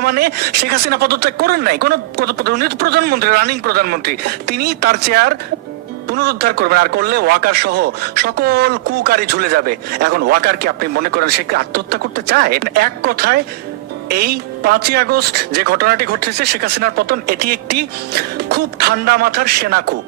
মানে শেখ হাসিনা পদত্যাগ করেন নাই। কোনো প্রধানমন্ত্রী রানিং প্রধানমন্ত্রী। তিনি তার চেয়ার পুনরুদ্ধার করবেন আর করলে ওয়াকার সহ সকল কুকারি ঝুলে যাবে। এখন ওয়াকার কি আপনি মনে করেন সে আত্মহত্যা করতে চায়? এক কথায়, এই পাঁচই আগস্ট যে ঘটনাটি ঘটেছে, শেখ হাসিনার পতন, এটি একটি খুব ঠান্ডা মাথার সেনা সেনাকু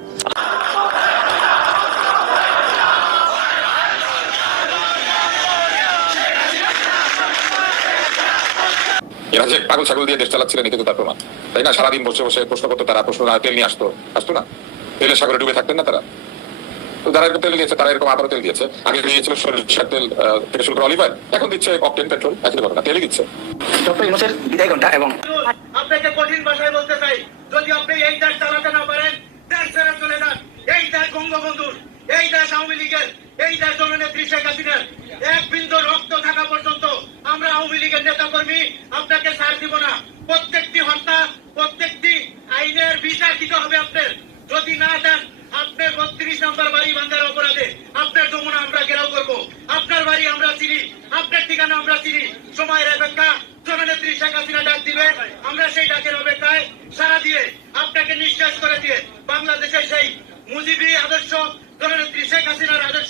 এরা যে পাগল ছাগল দিয়ে দেশ চালাচ্ছিলেন এটা তো তার প্রমাণ। তাই না? সারাদিন বসে বসে প্রশ্ন করতো তারা প্রশ্ন তেল নিয়ে আসতো। আসতো না? তেলের সাগরে ডুবে থাকতেন না তারা? তো যারা এরকম তেল দিয়েছে তারা এরকম আবারও তেল দিয়েছে। আগে দিয়েছিল সরিষার তেল থেকে শুরু করে অলিভ অয়েল এখন দিচ্ছে অকটেন পেট্রোল একই ঘটনা তেলই দিচ্ছে। ডক্টর ইউনুসের বিদায় ঘণ্টা এবং আপনাকে কঠিন ভাষায় বলতে চাই যদি আপনি এই দেশ চালাতে না পারেন দেশ ছেড়ে চলে যান। এই দেশ বঙ্গবন্ধুর এই দেশ আওয়ামী লীগের এই দেশ জননেত্রী শেখ হাসিনার। এক বিন্দু রক্ত থাকা পর্যন্ত আমরা আওয়ামী লীগের নেতা কর্মী আপনাকে ছাড় দিব না প্রত্যেকটি হত্যা, প্রত্যেকটি আইনের বিচার দিতে হবে আপনার যদি না দেন, আপনার বত্রিশ নাম্বার বাড়ি ভাঙ্গার অপরাধে আপনার যমুনা আমরা ঘেরাও করব। আপনার বাড়ি আমরা চিনি, আপনার ঠিকানা আমরা চিনি। সময়ের অপেক্ষা, জননেত্রী শেখ হাসিনা ডাক দিবে, আমরা সেই ডাকের অপেক্ষায় সারা দিয়ে, আপনাকে নিঃশ্বাস করে দিয়ে বাংলাদেশের সেই মুজিবি আদর্শ জননেত্রী শেখ হাসিনার আদর্শ